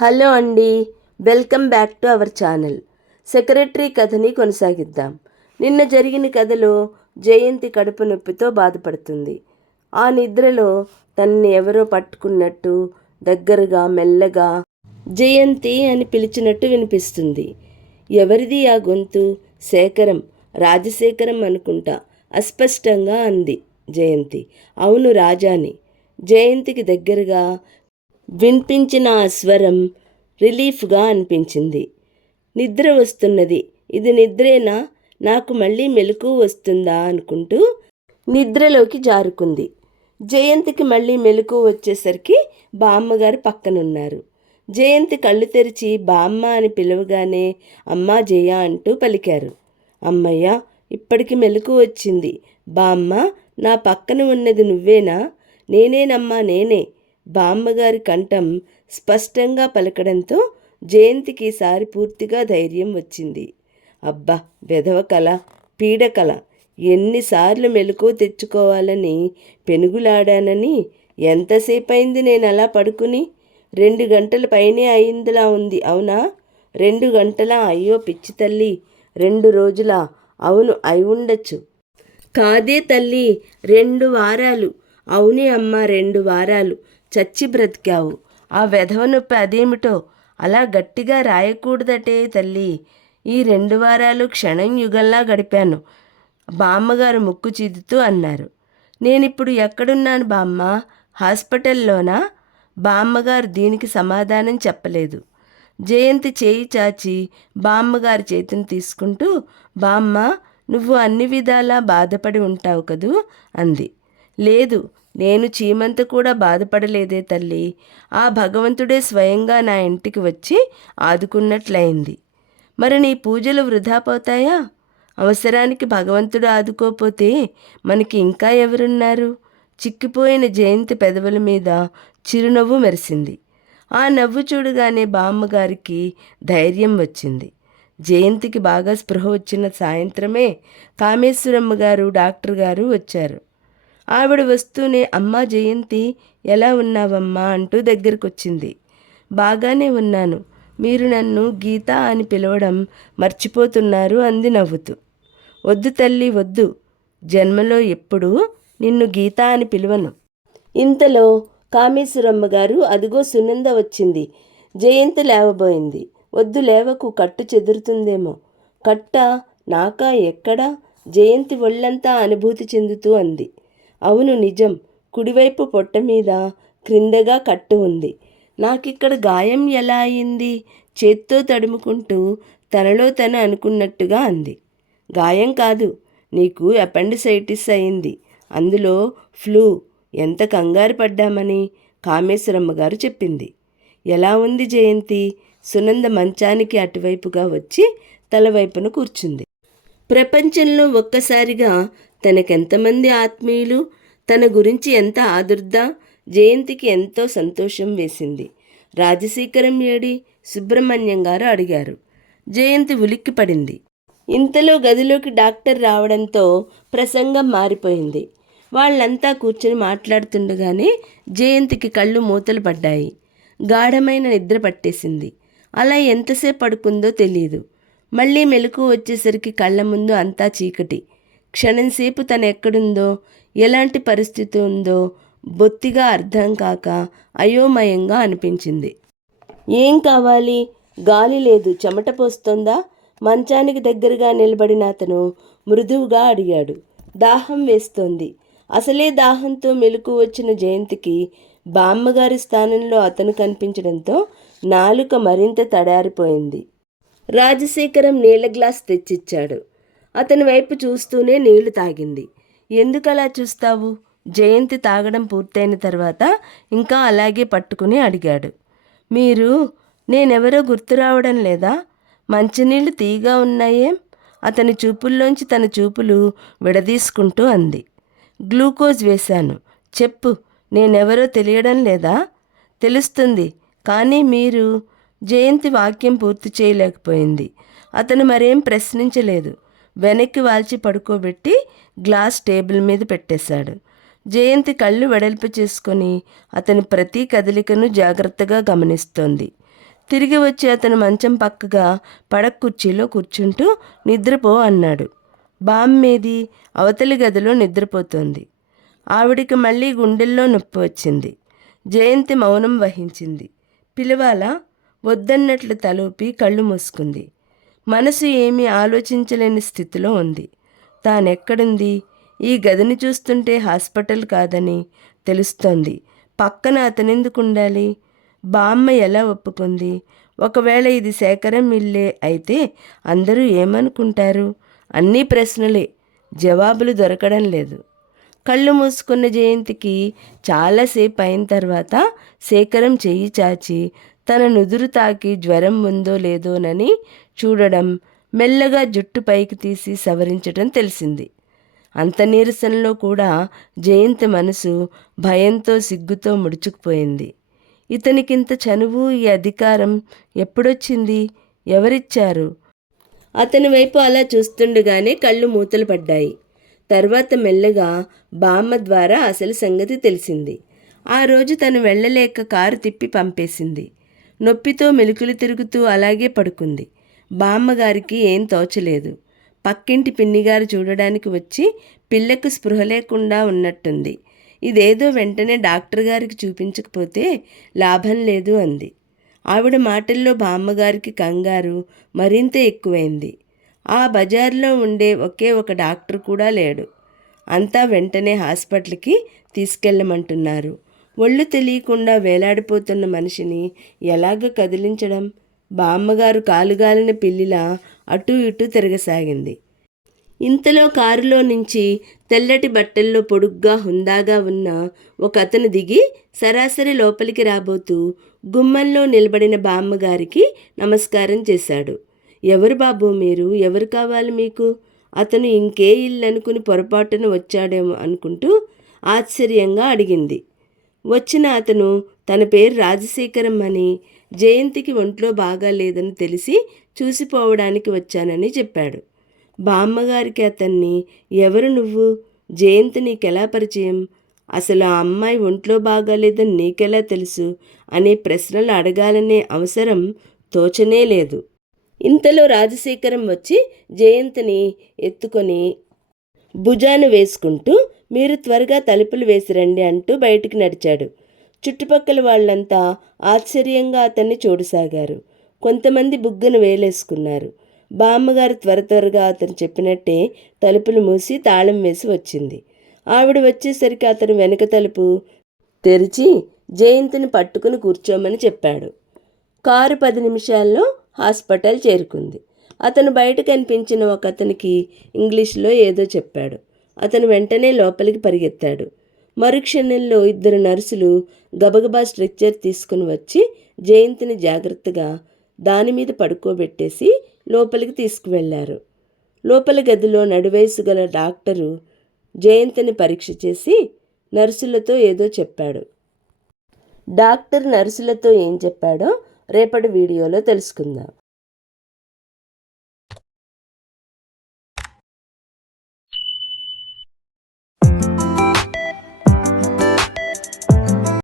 Hello అండి. Welcome back to our channel. Secretary కథని కొనసాగిద్దాం. నిన్న జరిగిన కథలో జయంతి కడుపు నొప్పితో బాధపడుతుంది. ఆ నిద్రలో తనని ఎవరో పట్టుకున్నట్టు దగ్గరగా మెల్లగా జయంతి అని పిలిచినట్టు వినిపిస్తుంది. ఎవరిది ఆ గొంతు? శేఖరం. రాజశేఖరం అనుకుంటా. అస్పష్టంగా అంది జయంతి. అవును రాజాని. జయంతికి దగ్గరగా వినిపించిన ఆ స్వరం రిలీఫ్గా అనిపించింది. నిద్ర వస్తున్నది. ఇది నిద్రేనా? నాకు మళ్ళీ మెలకు వస్తుందా? అనుకుంటూ నిద్రలోకి జారుకుంది. జయంతికి మళ్ళీ మెలకు వచ్చేసరికి బామ్మగారు పక్కనున్నారు. జయంతి కళ్ళు తెరిచి బామ్మ అని పిలవగానే అమ్మా జయ అంటూ పలికారు. అమ్మయ్య ఇప్పటికి మెలకు వచ్చింది. బామ్మ నా పక్కన ఉన్నది నువ్వేనా? నేనేనమ్మా నేనే. బామ్మగారి కంఠం స్పష్టంగా పలకడంతో జయంతికి ఈసారి పూర్తిగా ధైర్యం వచ్చింది. అబ్బా వెధవ కళ పీడ కళ. ఎన్నిసార్లు మెలకువ తెచ్చుకోవాలని పెనుగులాడానని ఎంతసేపు అయింది నేను అలా పడుకుని? రెండు గంటల పైనే అయిందిలా ఉంది అవునా? రెండు గంటల? అయ్యో పిచ్చి తల్లి రెండు రోజుల? అవును అయి ఉండొచ్చు. కాదే తల్లి రెండు వారాలు. అవునే అమ్మ రెండు వారాలు. చచ్చి బ్రతికావు. ఆ వెధవ నొప్పి అదేమిటో అలా గట్టిగా రాయకూడదటే తల్లి. ఈ రెండు వారాలు క్షణం యుగంలా గడిపాను. బామ్మగారు ముక్కు చిదుతూ అన్నారు. నేనిప్పుడు ఎక్కడున్నాను బామ్మ? హాస్పిటల్లోనా? బామ్మగారు దీనికి సమాధానం చెప్పలేదు. జయంతి చేయి చాచి బామ్మగారి చేతిని తీసుకుంటూ బామ్మ నువ్వు అన్ని విధాలా బాధపడి ఉంటావు కదూ? అంది. లేదు నేను చీమంత కూడా బాధపడలేదే తల్లి. ఆ భగవంతుడే స్వయంగా నా ఇంటికి వచ్చి ఆదుకున్నట్లయింది. మరి నీ పూజలు వృధా పోతాయా? అవసరానికి భగవంతుడు ఆదుకోపోతే మనకి ఇంకా ఎవరున్నారు? చిక్కిపోయిన జయంతి పెదవుల మీద చిరునవ్వు మెరిసింది. ఆ నవ్వు చూడగానే బామ్మగారికి ధైర్యం వచ్చింది. జయంతికి బాగా స్పృహ వచ్చిన సాయంత్రమే కామేశ్వరమ్మ గారు డాక్టర్ గారు వచ్చారు. ఆవిడ వస్తూనే అమ్మా జయంతి ఎలా ఉన్నావమ్మా? అంటూ దగ్గరకొచ్చింది. బాగానే ఉన్నాను. మీరు నన్ను గీత అని పిలవడం మర్చిపోతున్నారు అంది నవ్వుతూ. వద్దు తల్లి వద్దు. జన్మలో ఎప్పుడు నిన్ను గీత అని పిలువను. ఇంతలో కామేశ్వరమ్మ గారు అదిగో సునంద వచ్చింది. జయంతి లేవబోయింది. వద్దు లేవకు కట్టు చెదురుతుందేమో. కట్ట నాకా ఎక్కడా? జయంతి ఒళ్ళంతా అనుభూతి చెందుతూ అంది. అవును నిజం. కుడివైపు పొట్ట మీద క్రిందగా కట్టు ఉంది. నాకిక్కడ గాయం ఎలా అయింది? చేత్తో తడుముకుంటూ తనలో తను అనుకున్నట్టుగా అంది. గాయం కాదు నీకు అపెండిసైటిస్ అయింది. అందులో ఫ్లూ ఎంత కంగారు పడ్డామని కామేశ్వరమ్మ గారు చెప్పింది. ఎలా ఉంది జయంతి? సునంద మంచానికి అటువైపుగా వచ్చి తలవైపున కూర్చుంది. ప్రపంచంలో ఒక్కసారిగా తనకెంతమంది ఆత్మీయులు తన గురించి ఎంత ఆదుర్ద జయంతికి ఎంతో సంతోషం వేసింది. రాజశేఖరం ఏడి సుబ్రహ్మణ్యం గారు అడిగారు. జయంతి ఉలిక్కి పడింది. ఇంతలో గదిలోకి డాక్టర్ రావడంతో ప్రసంగం మారిపోయింది. వాళ్ళంతా కూర్చొని మాట్లాడుతుండగానే జయంతికి కళ్ళు మూతలు పడ్డాయి. గాఢమైన నిద్ర పట్టేసింది. అలా ఎంతసేపు పడుకుందో తెలియదు మళ్ళీ మెలకు వచ్చేసరికి కళ్ళ ముందు అంతా చీకటి. క్షణంసేపు తను ఎక్కడుందో ఎలాంటి పరిస్థితి ఉందో బొత్తిగా అర్థం కాక అయోమయంగా అనిపించింది. ఏం కావాలి? గాలి లేదు. చెమట పోస్తోందా? మంచానికి దగ్గరగా నిలబడిన అతను మృదువుగా అడిగాడు. దాహం వేస్తోంది. అసలే దాహంతో మెలకు వచ్చిన జయంతికి బామ్మగారి స్థానంలో అతను కనిపించడంతో నాలుక మరింత తడారిపోయింది. రాజశేఖరం నీళ్ళ గ్లాస్ తెచ్చిచ్చాడు. అతని వైపు చూస్తూనే నీళ్ళు తాగింది. ఎందుకలా చూస్తావు? జయంతి తాగడం పూర్తయిన తర్వాత ఇంకా అలాగే పట్టుకుని అడిగాడు. మీరు నేనెవరో గుర్తు రావడం లేదా? మంచినీళ్ళు తీగా ఉన్నాయేం? అతని చూపుల్లోంచి తన చూపులు విడదీసుకుంటూ అంది. గ్లూకోజ్ వేశాను. చెప్పు నేనెవరో తెలియడం లేదా? తెలుస్తుంది కానీ మీరు జయంతి వాక్యం పూర్తి చేయలేకపోయింది. అతను మరేం ప్రశ్నించలేదు. వెనక్కి వాల్చి పడుకోబెట్టి గ్లాస్ టేబుల్ మీద పెట్టేశాడు. జయంతి కళ్ళు వెడల్పు చేసుకొని అతని ప్రతి కదలికను జాగ్రత్తగా గమనిస్తోంది. తిరిగి వచ్చి అతను మంచం పక్కగా పడక కుర్చీలో కూర్చుంటూ నిద్రపో అన్నాడు. బామ్మేది అవతలి గదిలో నిద్రపోతోంది. ఆవిడికి మళ్ళీ గుండెల్లో నొప్పి వచ్చింది. జయంతి మౌనం వహించింది. పిలవాలా? వద్దన్నట్లు తలూపి కళ్ళు మూసుకుంది. మనసు ఏమీ ఆలోచించలేని స్థితిలో ఉంది. తానెక్కడుంది? ఈ గదిని చూస్తుంటే హాస్పిటల్ కాదని తెలుస్తోంది. పక్కన అతనెందుకు ఉండాలి బామ్మ ఎలా ఒప్పుకుంది? ఒకవేళ ఇది సేకరం ఇల్లే అయితే అందరూ ఏమనుకుంటారు? అన్నీ ప్రశ్నలే. జవాబులు దొరకడం లేదు. కళ్ళు మూసుకున్న జయంతికి చాలాసేపు అయిన తర్వాత శేఖరం చెయ్యి చాచి తన నుదురు తాకి జ్వరం ఉందో లేదోనని చూడడం మెల్లగా జుట్టు పైకి తీసి సవరించడం తెలిసింది. అంత నీరసంలో కూడా జయంతి మనసు భయంతో సిగ్గుతో ముడుచుకుపోయింది. ఇతనికింత చనువు ఈ అధికారం ఎప్పుడొచ్చింది? ఎవరిచ్చారు? అతని వైపు అలా చూస్తుండగానే కళ్ళు మూతలు పడ్డాయి. తర్వాత మెల్లగా బామ్మ ద్వారా అసలు సంగతి తెలిసింది. ఆ రోజు తను వెళ్ళలేక కారు తిప్పి పంపేసింది. నొప్పితో మెలుకులు తిరుగుతూ అలాగే పడుకుంది. బామ్మగారికి ఏం తోచలేదు. పక్కింటి పిన్నిగారు చూడడానికి వచ్చి పిల్లకు స్పృహ లేకుండా ఉన్నట్టుంది. ఇదేదో వెంటనే డాక్టర్ గారికి చూపించకపోతే లాభం లేదు అంది. ఆవిడ మాటల్లో బామ్మగారికి కంగారు మరింత ఎక్కువైంది. ఆ బజార్లో ఉండే ఒకే ఒక డాక్టర్ కూడా లేడు. అంతా వెంటనే హాస్పిటల్కి తీసుకెళ్ళమంటున్నారు. ఒళ్ళు తెలియకుండా వేలాడిపోతున్న మనిషిని ఎలాగ కదిలించడం? బామ్మగారు కాలుగాలిన పిల్లిలా అటూ ఇటూ తిరగసాగింది. ఇంతలో కారులో నుంచి తెల్లటి బట్టల్లో పొడుగ్గా హుందాగా ఉన్న ఒక అతను దిగి సరాసరి లోపలికి రాబోతూ గుమ్మంలో నిలబడిన బామ్మగారికి నమస్కారం చేశాడు. ఎవరు బాబు మీరు? ఎవరు కావాలి మీకు? అతను ఇంకే ఇల్లు అనుకుని పొరపాటున వచ్చాడేమో అనుకుంటూ ఆశ్చర్యంగా అడిగింది. వచ్చిన అతను తన పేరు రాజశేఖరం అని జయంతికి ఒంట్లో బాగాలేదని తెలిసి చూసిపోవడానికి వచ్చానని చెప్పాడు. బామ్మగారికి అతన్ని ఎవరు నువ్వు? జయంతి నీకెలా పరిచయం? అసలు ఆ అమ్మాయి ఒంట్లో బాగాలేదని నీకెలా తెలుసు అనే ప్రశ్నలు అడగాలనే అవసరం తోచనే లేదు. ఇంతలో రాజశేఖరం వచ్చి జయంతిని ఎత్తుకొని భుజాను వేసుకుంటూ మీరు త్వరగా తలుపులు వేసిరండి అంటూ బయటికి నడిచాడు. చుట్టుపక్కల వాళ్ళంతా ఆశ్చర్యంగా అతన్ని చూడసాగారు. కొంతమంది బుగ్గను వేలేసుకున్నారు. బామ్మగారు త్వర త్వరగా అతను చెప్పినట్టే తలుపులు మూసి తాళం వేసి వచ్చింది. ఆవిడ వచ్చేసరికి అతను వెనక తలుపు తెరిచి జయంతిని పట్టుకుని కూర్చోమని చెప్పాడు. కారు పది నిమిషాల్లో హాస్పిటల్ చేరుకుంది. అతను బయట కనిపించిన ఒక అతనికి ఇంగ్లీష్లో ఏదో చెప్పాడు. అతను వెంటనే లోపలికి పరిగెత్తాడు. మరుక్షణంలో ఇద్దరు నర్సులు గబగబా స్ట్రెచ్చర్ తీసుకుని వచ్చి జయంతిని జాగ్రత్తగా దాని మీద పడుకోబెట్టేసి లోపలికి తీసుకువెళ్ళారు. లోపల గదిలో నడువయసు గల డాక్టరు జయంతిని పరీక్ష చేసి నర్సులతో ఏదో చెప్పాడు. డాక్టర్ నర్సులతో ఏం చెప్పాడో రేపటి వీడియోలో తెలుసుకుందాం.